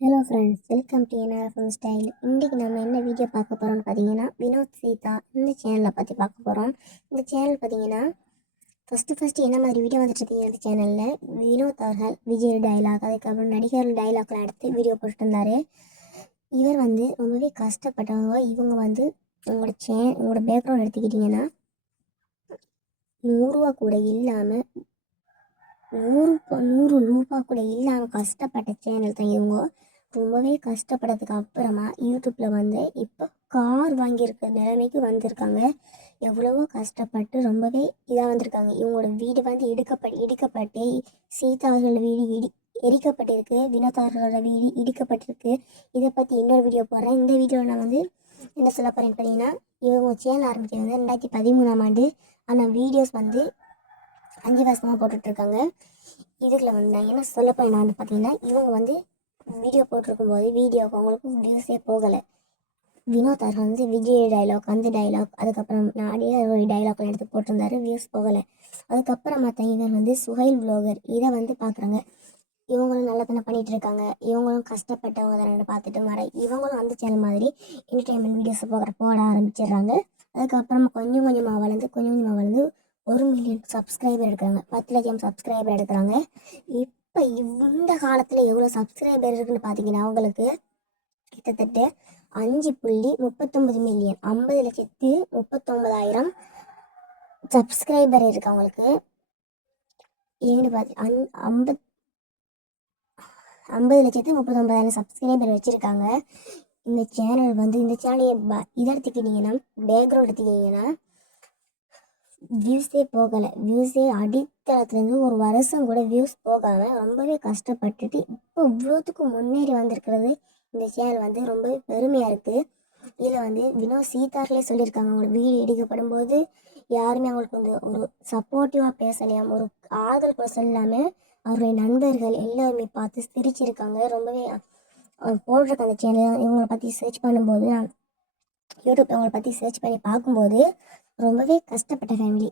Hello friends welcome to NRFM style இன்றைக்கி நம்ம என்ன வீடியோ பார்க்க போகிறோம்னு பார்த்தீங்கன்னா வினோத் சீதா இந்த சேனலை பற்றி பார்க்க போகிறோம் இந்த சேனல் பார்த்தீங்கன்னா ஃபஸ்ட்டு ஃபஸ்ட்டு என்ன மாதிரி வீடியோ வந்துட்டு இந்த சேனலில் வினோத் அவர்கள் விஜய் டைலாக் அதுக்கப்புறம் நடிகர் டைலாக்லாம் எடுத்து வீடியோ போட்டுருந்தார் இவர் வந்து ரொம்பவே கஷ்டப்பட்டவங்க. இவங்க வந்து உங்களோட சே உங்களோட பேக்ரவுண்ட் எடுத்துக்கிட்டிங்கன்னா நூறுரூவா கூட இல்லாமல் நூறு நூறு ரூபா கூட இல்லாமல் கஷ்டப்பட்ட சேனல் தான் இவங்க. ரொம்பவே கஷ்டப்பட்டதுக்கு அப்புறமா யூடியூப்பில் வந்து இப்போ கார் வாங்கியிருக்க நிலைமைக்கு வந்திருக்காங்க. எவ்வளவோ கஷ்டப்பட்டு ரொம்பவே இதாக வந்திருக்காங்க. இவங்களோட வீடு வந்து இடுக்கப்பட்டு இடிக்கப்பட்டு சீதாவர்களோட வீடு இடி எரிக்கப்பட்டிருக்கு. வினோத் வீடு இடிக்கப்பட்டிருக்கு. இதை பற்றி இன்னொரு வீடியோ போடுறேன். இந்த வீடியோவில் நான் வந்து என்ன சொல்ல போகிறேன்னு பார்த்தீங்கன்னா இவங்க சேனல் ஆரம்பிச்சது வந்து ரெண்டாயிரத்தி பதிமூணாம் ஆண்டு. ஆனால் வீடியோஸ் வந்து அஞ்சு வருஷமாக போட்டுட்ருக்காங்க. இதில் வந்து நான் என்ன சொல்ல போகிறேன் வந்து பார்த்தீங்கன்னா இவங்க வந்து வீடியோ போட்டிருக்கும் போது வீடியோக்கு அவங்களுக்கு வியூஸே போகலை. வினோத் அவர் வந்து விஜய் டைலாக் அந்த டைலாக் அதுக்கப்புறம் நாடியே ஒரு டைலாக்லாம் எடுத்து போட்டிருந்தாரு வியூஸ் போகலை. அதுக்கப்புறம் மற்ற இவர் வந்து சுஹைல் ப்ளாகர் இதை வந்து பார்க்குறாங்க இவங்களும் நல்லத்தனை பண்ணிட்டு இருக்காங்க. இவங்களும் கஷ்டப்பட்டவங்க தானே பார்த்துட்டு மற இவங்களும் அந்த சேனல் மாதிரி என்டர்டைன்மெண்ட் வீடியோஸ் போகிற போட ஆரம்பிச்சிடுறாங்க. அதுக்கப்புறமா கொஞ்சம் கொஞ்சமாக வளர்ந்து கொஞ்சம் கொஞ்சமாக வளர்ந்து ஒரு மில்லியன் சப்ஸ்கிரைபர் எடுக்கிறாங்க. பத்து லட்சம் சப்ஸ்கிரைபர் எடுக்கிறாங்க. இப்போ இந்த காலத்தில் எவ்வளோ சப்ஸ்கிரைபர் இருக்குன்னு பார்த்தீங்கன்னா அவங்களுக்கு கிட்டத்தட்ட அஞ்சு புள்ளி முப்பத்தொம்பது மில்லியன் ஐம்பது லட்சத்து முப்பத்தொம்பதாயிரம் சப்ஸ்கிரைபர் இருக்கு அவங்களுக்கு. ஏன்னு பார்த்து அந் ஐம்பத் ஐம்பது லட்சத்து முப்பத்தொம்பதாயிரம் சப்ஸ்கிரைபர் வச்சுருக்காங்க. இந்த சேனல் வந்து இந்த சேனலை ப இதை எடுத்துக்கிட்டிங்கன்னா பேக்ரவுண்ட் எடுத்துக்கிட்டிங்கன்னா வியூஸே போகலை. வியூஸே அடித்தளத்துலேருந்து ஒரு வருஷம் கூட வியூஸ் போகாமல் ரொம்பவே கஷ்டப்பட்டுட்டு இப்போ இவ்வளோத்துக்கு முன்னேறி வந்திருக்கிறது. இந்த சேனல் வந்து ரொம்பவே பெருமையாக இருக்குது இதில் வந்து வினோத் சீதார்களே சொல்லியிருக்காங்க. அவங்களோட வீடு இடிக்கப்படும் போது யாருமே அவங்களுக்கு வந்து ஒரு சப்போர்ட்டிவாக பேசலையாம் ஒரு ஆறுதல் கூட சொல்லாமல் அவருடைய நண்பர்கள் எல்லாருமே பார்த்து சிரிச்சிருக்காங்க. ரொம்பவே போட்டிருக்க அந்த சேனல் இவங்களை பற்றி சர்ச் பண்ணும்போது நான் யூடியூப் அவங்களை பற்றி சர்ச் பண்ணி பார்க்கும்போது ரொம்பவே கஷ்டப்பட்ட ஃபேமிலி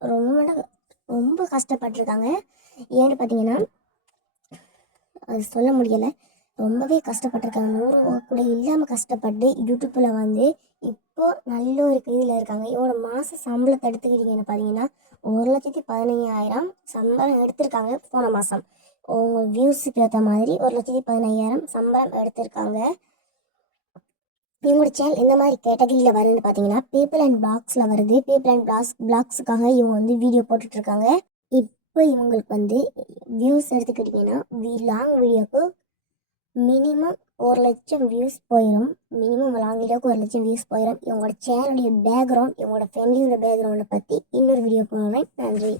ரொம்ப ரொம்ப கஷ்டப்பட்டிருக்காங்க. ஏன்னு பார்த்தீங்கன்னா அது சொல்ல முடியலை. ரொம்பவே கஷ்டப்பட்டிருக்காங்க. நூறு கூட இல்லாமல் கஷ்டப்பட்டு யூடியூப்பில் வந்து இப்போ நல்ல ஒரு இதில் இருக்காங்க. இவங்களோட மாத சம்பளத்தை எடுத்துக்கிட்டீங்கன்னு பார்த்தீங்கன்னா ஒரு லட்சத்தி பதினையாயிரம் சம்பளம் எடுத்திருக்காங்க போன மாதம் உங்க வியூஸுக்கு ஏற்ற மாதிரி ஒரு லட்சத்தி பதினையாயிரம் சம்பளம் எடுத்திருக்காங்க. இவங்களோட சேனல் எந்த மாதிரி கேட்டகரியில் வருதுன்னு பார்த்தீங்கன்னா பீப்புள் அண்ட் பிளாக்ஸில் வருது. பீப்புள் அண்ட் பிளாக்ஸ் பிளாக்ஸுக்காக இவங்க வந்து வீடியோ போட்டுட்ருக்காங்க. இப்போ இவங்களுக்கு வந்து வியூஸ் எடுத்துக்கிட்டிங்கன்னா வி லாங் வீடியோக்கு மினிமம் ஒரு லட்சம் வியூஸ் போயிடும் மினிமம் லாங் வீடியோக்கு ஒரு லட்சம் வியூஸ் போயிடும் இவங்களோட சேனலுடைய பேக்ரவுண்ட் இவங்களோட ஃபேமிலியோட பேக்ரவுண்டை பற்றி இன்னொரு வீடியோ போடுறேன் நன்றி.